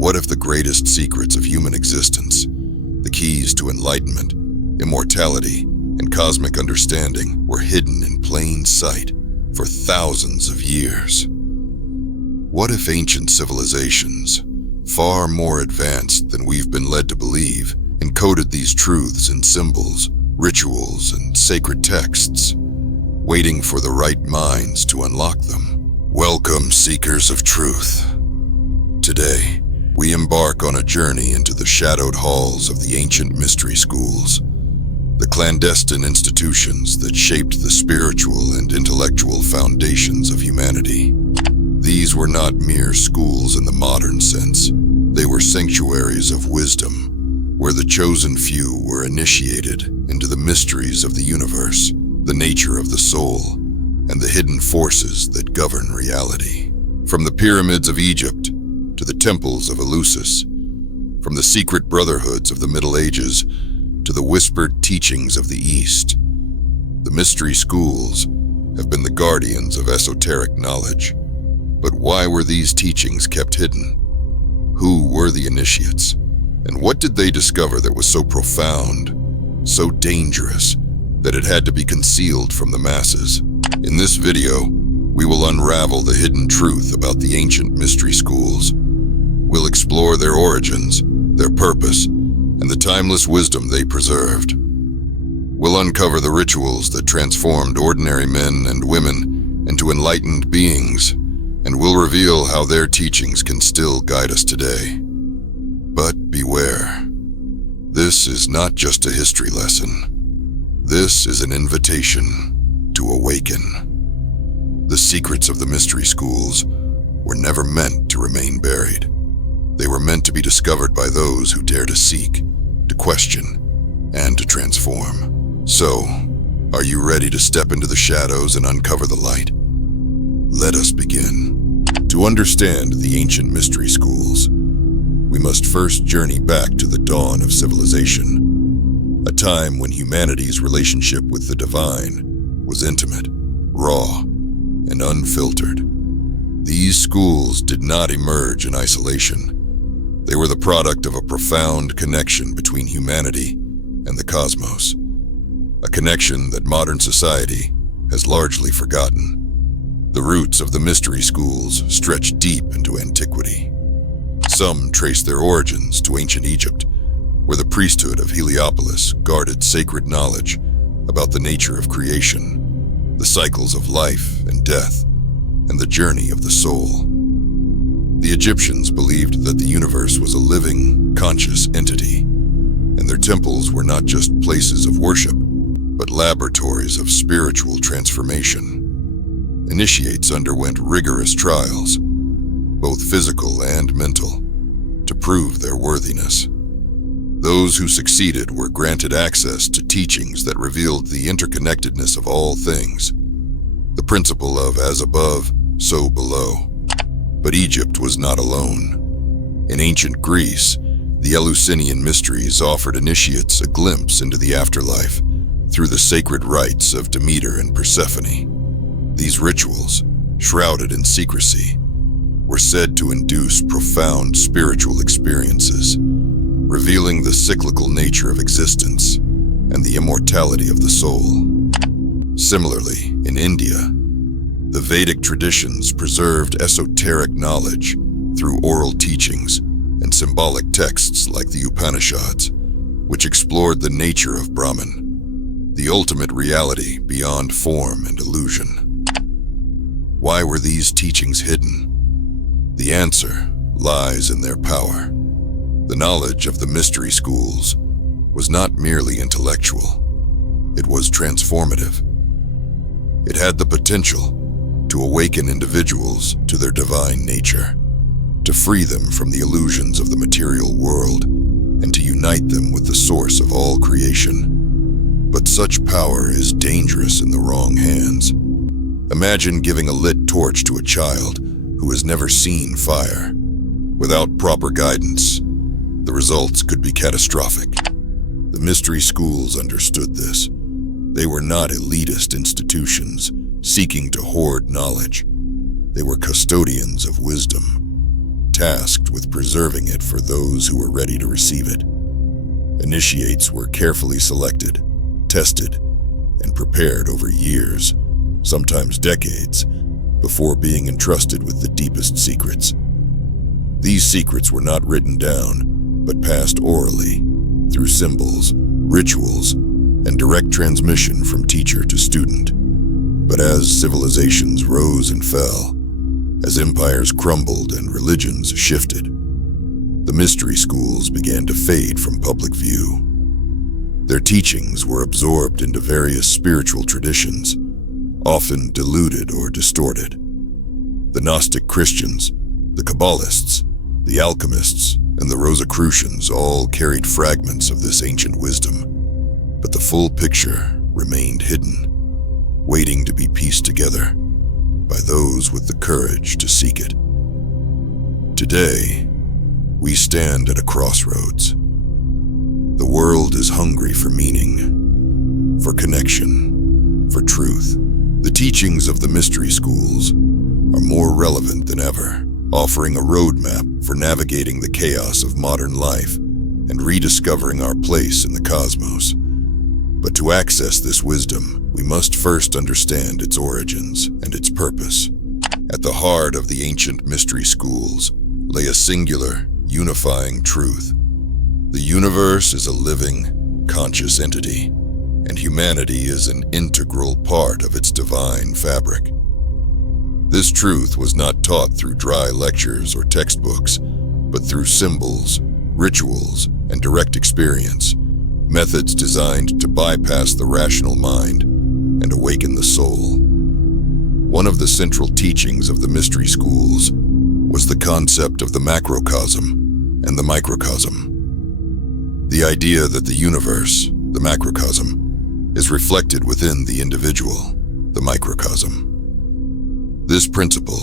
What if the greatest secrets of human existence, the keys to enlightenment, immortality, and cosmic understanding, were hidden in plain sight for thousands of years? What if ancient civilizations, far more advanced than we've been led to believe, encoded these truths in symbols, rituals, and sacred texts, waiting for the right minds to unlock them? Welcome, seekers of truth. Today, we embark on a journey into the shadowed halls of the ancient mystery schools, the clandestine institutions that shaped the spiritual and intellectual foundations of humanity. These were not mere schools in the modern sense. They were sanctuaries of wisdom, where the chosen few were initiated into the mysteries of the universe, the nature of the soul, and the hidden forces that govern reality. From the pyramids of Egypt to the temples of Eleusis, from the secret brotherhoods of the Middle Ages to the whispered teachings of the East, the mystery schools have been the guardians of esoteric knowledge. But why were these teachings kept hidden? Who were the initiates? And what did they discover that was so profound, so dangerous, that it had to be concealed from the masses? In this video, we will unravel the hidden truth about the ancient mystery schools. We'll explore their origins, their purpose, and the timeless wisdom they preserved. We'll uncover the rituals that transformed ordinary men and women into enlightened beings, and we'll reveal how their teachings can still guide us today. But beware, this is not just a history lesson. This is an invitation to awaken. The secrets of the mystery schools were never meant to remain buried. They were meant to be discovered by those who dare to seek, to question, and to transform. So, are you ready to step into the shadows and uncover the light? Let us begin. To understand the ancient mystery schools, we must first journey back to the dawn of civilization, a time when humanity's relationship with the divine was intimate, raw, and unfiltered. These schools did not emerge in isolation. They were the product of a profound connection between humanity and the cosmos, a connection that modern society has largely forgotten. The roots of the mystery schools stretch deep into antiquity. Some trace their origins to ancient Egypt, where the priesthood of Heliopolis guarded sacred knowledge about the nature of creation, the cycles of life and death, and the journey of the soul. The Egyptians believed that the universe was a living, conscious entity, and their temples were not just places of worship, but laboratories of spiritual transformation. Initiates underwent rigorous trials, both physical and mental, to prove their worthiness. Those who succeeded were granted access to teachings that revealed the interconnectedness of all things, the principle of as above, so below. But Egypt was not alone. In ancient Greece, the Eleusinian Mysteries offered initiates a glimpse into the afterlife through the sacred rites of Demeter and Persephone. These rituals, shrouded in secrecy, were said to induce profound spiritual experiences, revealing the cyclical nature of existence and the immortality of the soul. Similarly, in India, the Vedic traditions preserved esoteric knowledge through oral teachings and symbolic texts like the Upanishads, which explored the nature of Brahman, the ultimate reality beyond form and illusion. Why were these teachings hidden? The answer lies in their power. The knowledge of the mystery schools was not merely intellectual. It was transformative. It had the potential to awaken individuals to their divine nature, to free them from the illusions of the material world, and to unite them with the source of all creation. But such power is dangerous in the wrong hands. Imagine giving a lit torch to a child who has never seen fire. Without proper guidance, the results could be catastrophic. The mystery schools understood this. They were not elitist institutions seeking to hoard knowledge. They were custodians of wisdom, tasked with preserving it for those who were ready to receive it. Initiates were carefully selected, tested, and prepared over years, sometimes decades, before being entrusted with the deepest secrets. These secrets were not written down, but passed orally, through symbols, rituals, and direct transmission from teacher to student. But as civilizations rose and fell, as empires crumbled and religions shifted, the mystery schools began to fade from public view. Their teachings were absorbed into various spiritual traditions, often diluted or distorted. The Gnostic Christians, the Kabbalists, the alchemists, and the Rosicrucians all carried fragments of this ancient wisdom, but the full picture remained hidden, waiting to be pieced together by those with the courage to seek it. Today, we stand at a crossroads. The world is hungry for meaning, for connection, for truth. The teachings of the mystery schools are more relevant than ever, offering a roadmap for navigating the chaos of modern life and rediscovering our place in the cosmos. But to access this wisdom, we must first understand its origins and its purpose. At the heart of the ancient mystery schools lay a singular, unifying truth. The universe is a living, conscious entity, and humanity is an integral part of its divine fabric. This truth was not taught through dry lectures or textbooks, but through symbols, rituals, and direct experience, methods designed to bypass the rational mind and awaken the soul. One of the central teachings of the mystery schools was the concept of the macrocosm and the microcosm. The idea that the universe, the macrocosm, is reflected within the individual, the microcosm. This principle,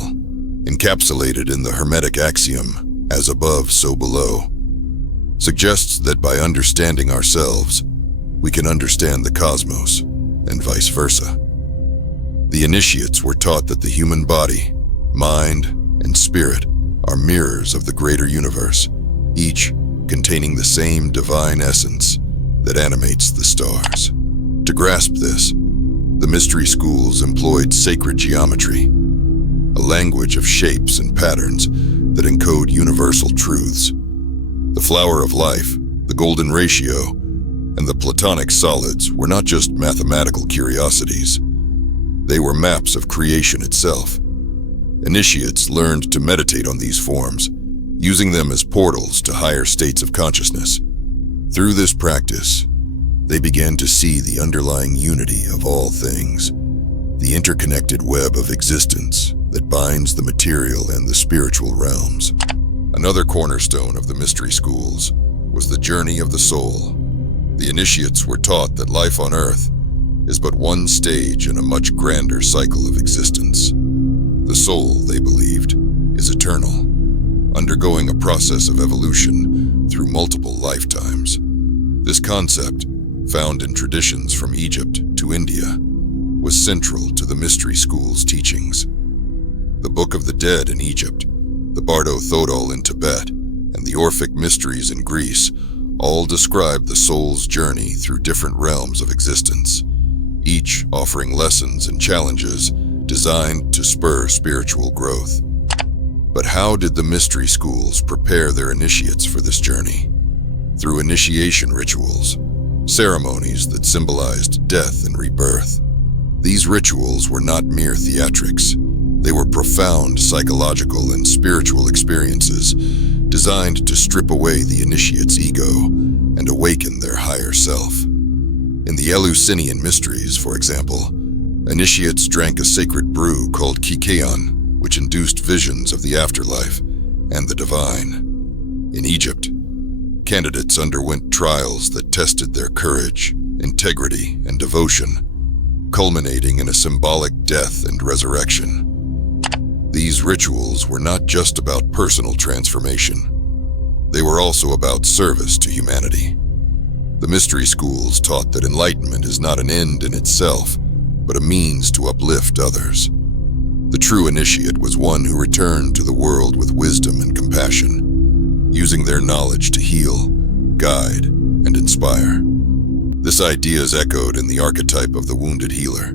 encapsulated in the Hermetic axiom, as above, so below, suggests that by understanding ourselves, we can understand the cosmos, and vice versa. The initiates were taught that the human body, mind, and spirit are mirrors of the greater universe, each containing the same divine essence that animates the stars. To grasp this, the mystery schools employed sacred geometry, a language of shapes and patterns that encode universal truths. The flower of life, the golden ratio, and the Platonic solids were not just mathematical curiosities. They were maps of creation itself. Initiates learned to meditate on these forms, using them as portals to higher states of consciousness. Through this practice, they began to see the underlying unity of all things, the interconnected web of existence that binds the material and the spiritual realms. Another cornerstone of the mystery schools was the journey of the soul. The initiates were taught that life on Earth is but one stage in a much grander cycle of existence. The soul, they believed, is eternal, undergoing a process of evolution through multiple lifetimes. This concept, found in traditions from Egypt to India, was central to the mystery school's teachings. The Book of the Dead in Egypt, the Bardo Thodol in Tibet, and the Orphic Mysteries in Greece all describe the soul's journey through different realms of existence, each offering lessons and challenges designed to spur spiritual growth. But how did the mystery schools prepare their initiates for this journey? Through initiation rituals, ceremonies that symbolized death and rebirth. These rituals were not mere theatrics. They were profound psychological and spiritual experiences designed to strip away the initiate's ego and awaken their higher self. In the Eleusinian Mysteries, for example, initiates drank a sacred brew called kikeon, which induced visions of the afterlife and the divine. In Egypt, candidates underwent trials that tested their courage, integrity, and devotion, culminating in a symbolic death and resurrection. These rituals were not just about personal transformation. They were also about service to humanity. The mystery schools taught that enlightenment is not an end in itself, but a means to uplift others. The The true initiate was one who returned to the world with wisdom and compassion, using their knowledge to heal, guide, and inspire. This idea is echoed in the archetype of the wounded healer,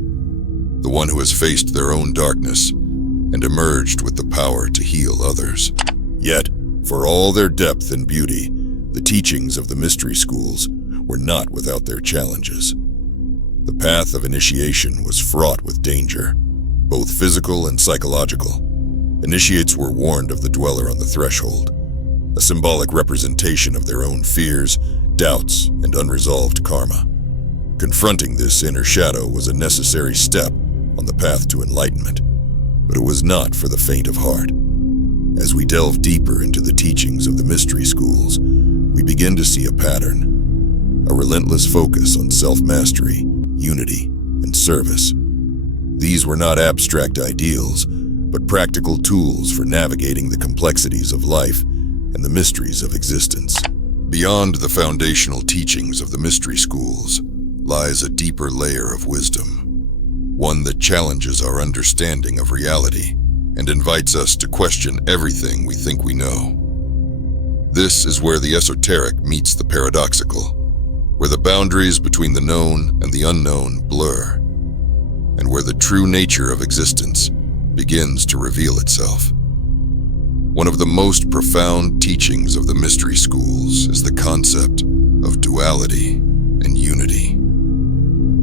the one who has faced their own darkness and emerged with the power to heal others. Yet, for all their depth and beauty, the teachings of the mystery schools were not without their challenges. The path of initiation was fraught with danger, both physical and psychological. Initiates were warned of the dweller on the threshold, a symbolic representation of their own fears, doubts, and unresolved karma. Confronting this inner shadow was a necessary step on the path to enlightenment, but it was not for the faint of heart. As we delve deeper into the teachings of the mystery schools, we begin to see a pattern, a relentless focus on self-mastery, unity, and service. These were not abstract ideals, but practical tools for navigating the complexities of life and the mysteries of existence. Beyond the foundational teachings of the mystery schools lies a deeper layer of wisdom, one that challenges our understanding of reality and invites us to question everything we think we know. This is where the esoteric meets the paradoxical, where the boundaries between the known and the unknown blur, and where the true nature of existence begins to reveal itself. One of the most profound teachings of the mystery schools is the concept of duality and unity.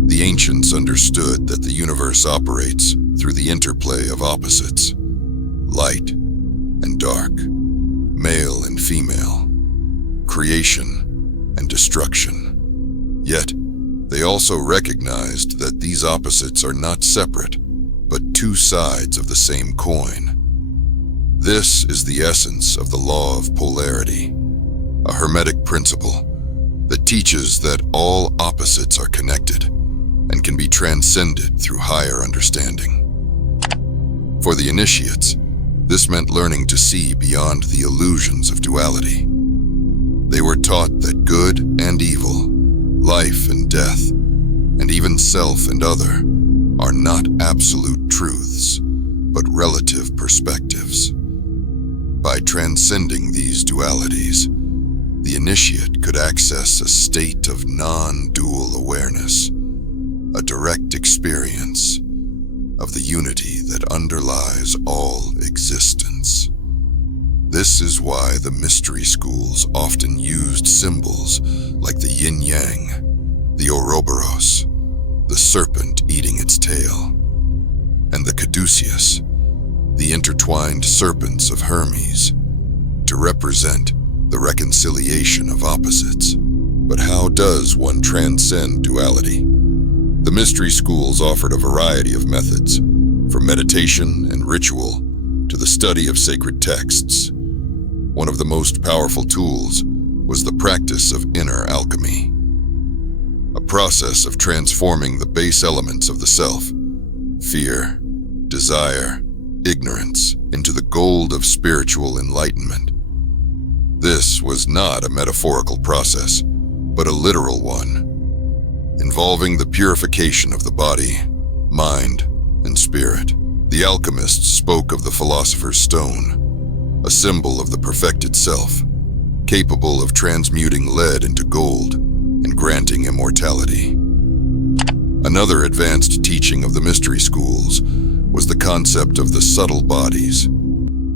The ancients understood that the universe operates through the interplay of opposites, light and dark, male and female, creation and destruction. Yet, they also recognized that these opposites are not separate, but two sides of the same coin. This is the essence of the law of polarity, a Hermetic principle that teaches that all opposites are connected and can be transcended through higher understanding. For the initiates, this meant learning to see beyond the illusions of duality. They were taught that good and evil, life and death, and even self and other are not absolute truths, but relative perspectives. By transcending these dualities, the initiate could access a state of non-dual awareness, a direct experience of the unity that underlies all existence. This is why the mystery schools often used symbols like the yin-yang, the Ouroboros, the serpent eating its tail, and the caduceus, the intertwined serpents of Hermes, to represent the reconciliation of opposites. But how does one transcend duality? The mystery schools offered a variety of methods, from meditation and ritual to the study of sacred texts. One of the most powerful tools was the practice of inner alchemy, a process of transforming the base elements of the self, fear, desire, ignorance, into the gold of spiritual enlightenment. This was not a metaphorical process, but a literal one, involving the purification of the body, mind, and spirit. The alchemists spoke of the philosopher's stone, a symbol of the perfected self, capable of transmuting lead into gold and granting immortality. Another advanced teaching of the mystery schools was the concept of the subtle bodies.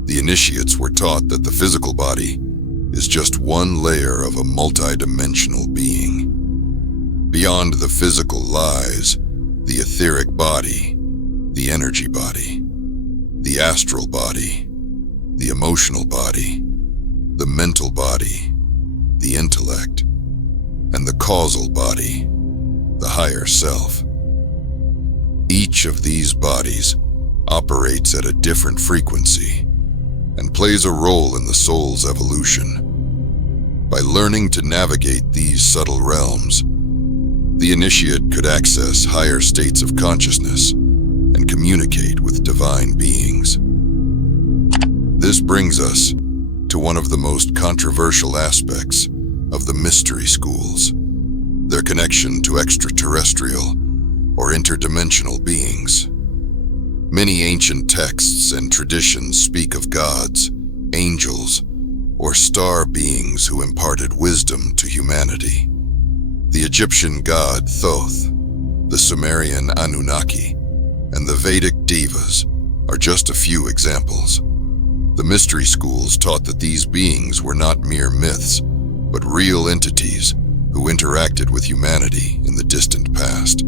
The initiates were taught that the physical body is just one layer of a multidimensional being. Beyond the physical lies the etheric body, the energy body, the astral body, the emotional body, the mental body, the intellect, and the causal body, the higher self. Each of these bodies operates at a different frequency and plays a role in the soul's evolution. By learning to navigate these subtle realms, the initiate could access higher states of consciousness and communicate with divine beings. This brings us to one of the most controversial aspects of the mystery schools, their connection to extraterrestrial or interdimensional beings. Many ancient texts and traditions speak of gods, angels, or star beings who imparted wisdom to humanity. The Egyptian god Thoth, the Sumerian Anunnaki, and the Vedic Devas are just a few examples. The mystery schools taught that these beings were not mere myths, but real entities who interacted with humanity in the distant past.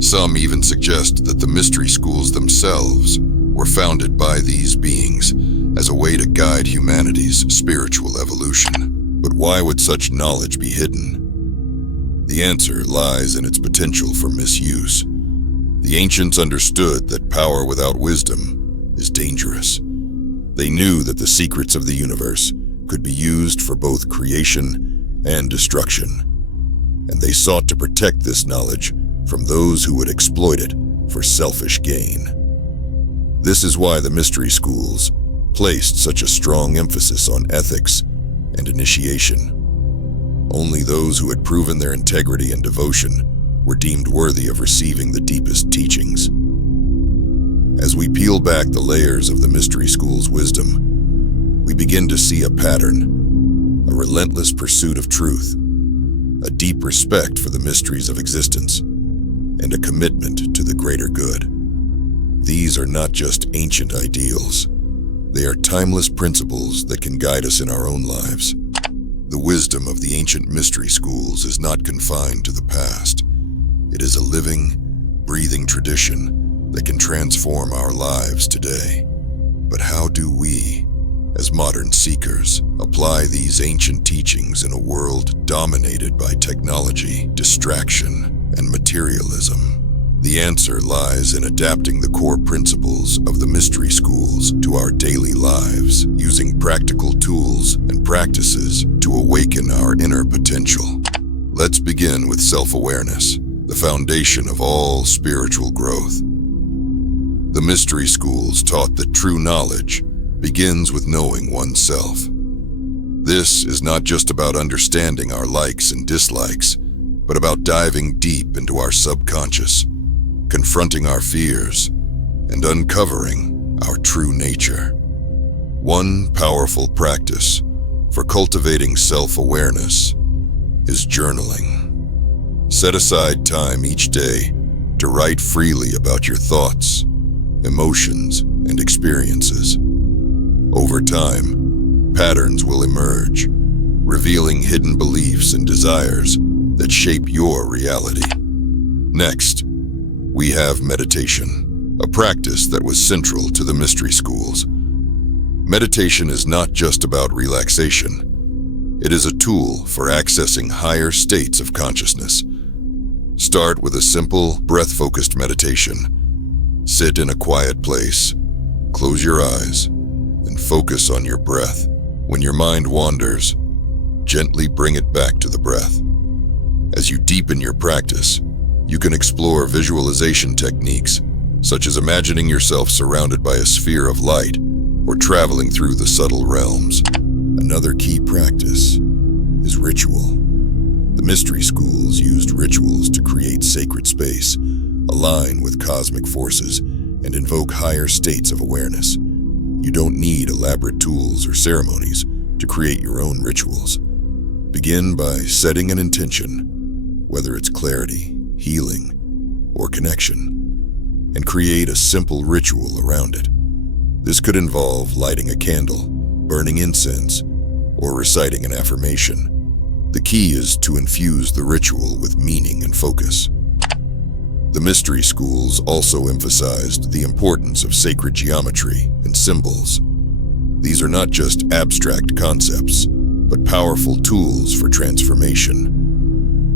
Some even suggest that the mystery schools themselves were founded by these beings as a way to guide humanity's spiritual evolution. But why would such knowledge be hidden? The answer lies in its potential for misuse. The ancients understood that power without wisdom is dangerous. They knew that the secrets of the universe could be used for both creation and destruction, and they sought to protect this knowledge from those who would exploit it for selfish gain. This is why the mystery schools placed such a strong emphasis on ethics and initiation. Only those who had proven their integrity and devotion were deemed worthy of receiving the deepest teachings. As we peel back the layers of the mystery school's wisdom, we begin to see a pattern, a relentless pursuit of truth, a deep respect for the mysteries of existence, and a commitment to the greater good. These are not just ancient ideals. They are timeless principles that can guide us in our own lives. The wisdom of the ancient mystery schools is not confined to the past. It is a living, breathing tradition that can transform our lives today. But how do we, as modern seekers, apply these ancient teachings in a world dominated by technology, distraction, and materialism? The answer lies in adapting the core principles of the mystery schools to our daily lives, using practical tools and practices to awaken our inner potential. Let's begin with self-awareness, the foundation of all spiritual growth. The mystery schools taught that true knowledge begins with knowing oneself. This is not just about understanding our likes and dislikes, but about diving deep into our subconscious, confronting our fears, and uncovering our true nature. One powerful practice for cultivating self-awareness is journaling. Set aside time each day to write freely about your thoughts, emotions, and experiences. Over time, patterns will emerge, revealing hidden beliefs and desires that shape your reality. Next, we have meditation, a practice that was central to the mystery schools. Meditation is not just about relaxation. It is a tool for accessing higher states of consciousness. Start with a simple, breath-focused meditation. Sit in a quiet place, close your eyes, and focus on your breath. When your mind wanders, gently bring it back to the breath. As you deepen your practice, you can explore visualization techniques, such as imagining yourself surrounded by a sphere of light or traveling through the subtle realms. Another key practice is ritual. The mystery schools used rituals to create sacred space, align with cosmic forces, and invoke higher states of awareness. You don't need elaborate tools or ceremonies to create your own rituals. Begin by setting an intention, whether it's clarity, healing, or connection, and create a simple ritual around it. This could involve lighting a candle, burning incense, or reciting an affirmation. The key is to infuse the ritual with meaning and focus. The mystery schools also emphasized the importance of sacred geometry and symbols. These are not just abstract concepts, but powerful tools for transformation.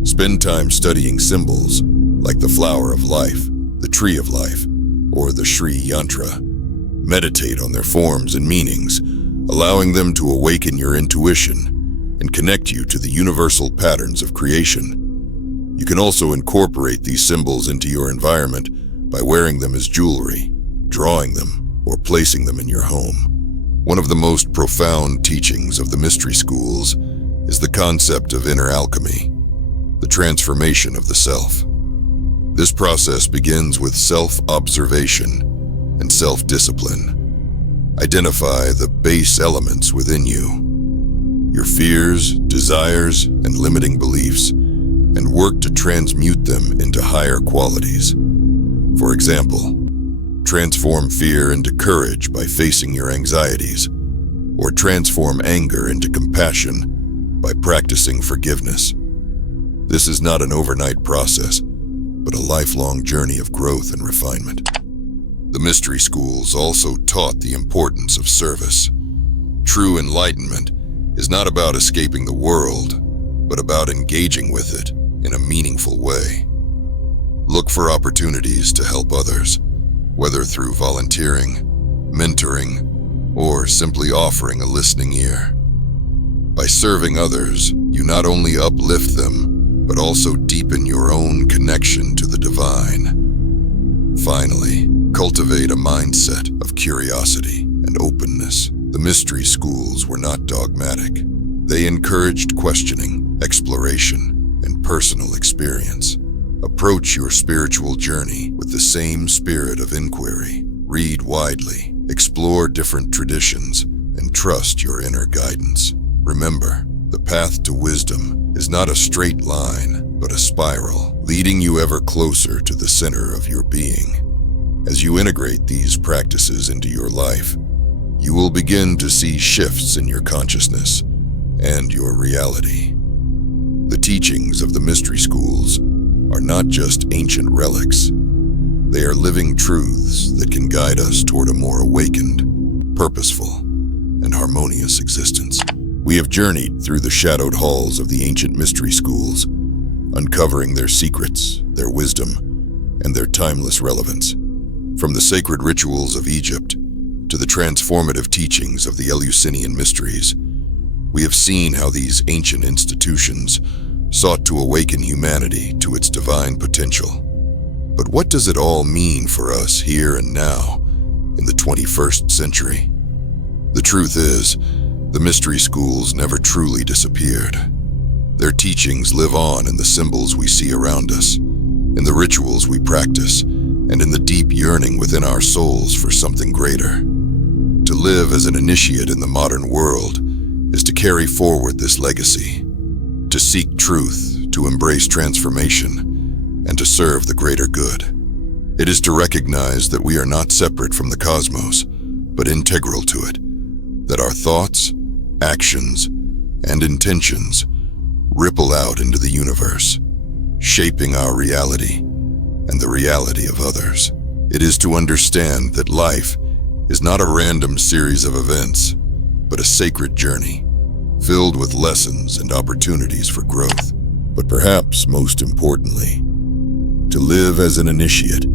Spend time studying symbols like the flower of life, the tree of life, or the Sri Yantra. Meditate on their forms and meanings, allowing them to awaken your intuition and connect you to the universal patterns of creation. You can also incorporate these symbols into your environment by wearing them as jewelry, drawing them, or placing them in your home. One of the most profound teachings of the mystery schools is the concept of inner alchemy, the transformation of the self. This process begins with self-observation and self-discipline. Identify the base elements within you, your fears, desires, and limiting beliefs, and work to transmute them into higher qualities. For example, transform fear into courage by facing your anxieties, or transform anger into compassion by practicing forgiveness. This is not an overnight process, but a lifelong journey of growth and refinement. The mystery schools also taught the importance of service. True enlightenment is not about escaping the world, but about engaging with it in a meaningful way. Look for opportunities to help others, whether through volunteering, mentoring, or simply offering a listening ear. By serving others, you not only uplift them, but also deepen your own connection to the divine. Finally, cultivate a mindset of curiosity and openness. The mystery schools were not dogmatic. They encouraged questioning, exploration, and personal experience. Approach your spiritual journey with the same spirit of inquiry. Read widely, explore different traditions, and trust your inner guidance. Remember, the path to wisdom is not a straight line, but a spiral, leading you ever closer to the center of your being. As you integrate these practices into your life, you will begin to see shifts in your consciousness and your reality. The teachings of the mystery schools are not just ancient relics. They are living truths that can guide us toward a more awakened, purposeful, and harmonious existence. We have journeyed through the shadowed halls of the ancient mystery schools, uncovering their secrets, their wisdom, and their timeless relevance. From the sacred rituals of Egypt to the transformative teachings of the Eleusinian Mysteries, we have seen how these ancient institutions sought to awaken humanity to its divine potential. But what does it all mean for us here and now, in the 21st century? The truth is, the mystery schools never truly disappeared. Their teachings live on in the symbols we see around us, in the rituals we practice, and in the deep yearning within our souls for something greater. To live as an initiate in the modern world is to carry forward this legacy, to seek truth, to embrace transformation, and to serve the greater good. It is to recognize that we are not separate from the cosmos, but integral to it, that our thoughts, actions, and intentions ripple out into the universe, shaping our reality and the reality of others. It is to understand that life is not a random series of events, but a sacred journey, filled with lessons and opportunities for growth. But perhaps most importantly, to live as an initiate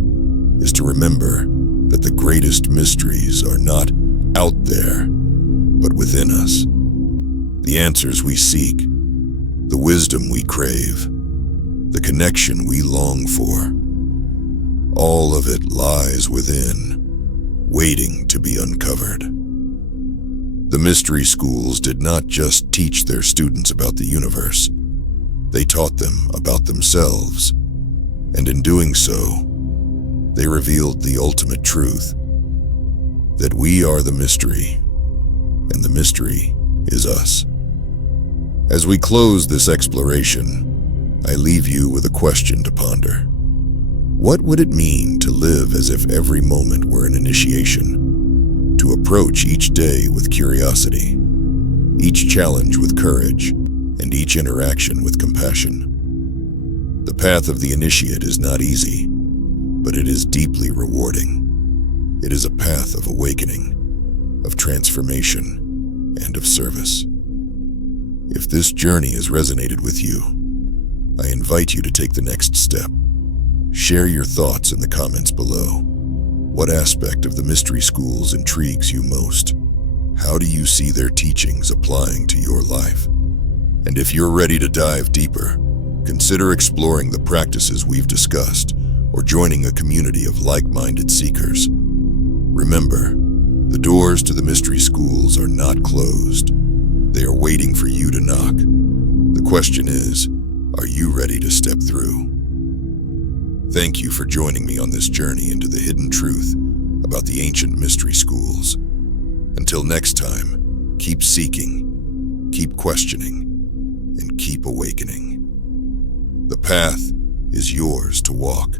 is to remember that the greatest mysteries are not out there, but within us. The answers we seek, the wisdom we crave, the connection we long for, all of it lies within, waiting to be uncovered. The mystery schools did not just teach their students about the universe. They taught them about themselves, and in doing so, they revealed the ultimate truth, that we are the mystery, and the mystery is us. As we close this exploration, I leave you with a question to ponder. What would it mean to live as if every moment were an initiation? To approach each day with curiosity, each challenge with courage, and each interaction with compassion. The path of the initiate is not easy, but it is deeply rewarding. It is a path of awakening, of transformation, and of service. If this journey has resonated with you, I invite you to take the next step. Share your thoughts in the comments below. What aspect of the mystery schools intrigues you most? How do you see their teachings applying to your life? And if you're ready to dive deeper, consider exploring the practices we've discussed or joining a community of like-minded seekers. Remember, the doors to the mystery schools are not closed. They are waiting for you to knock. The question is, are you ready to step through? Thank you for joining me on this journey into the hidden truth about the ancient mystery schools. Until next time, keep seeking, keep questioning, and keep awakening. The path is yours to walk.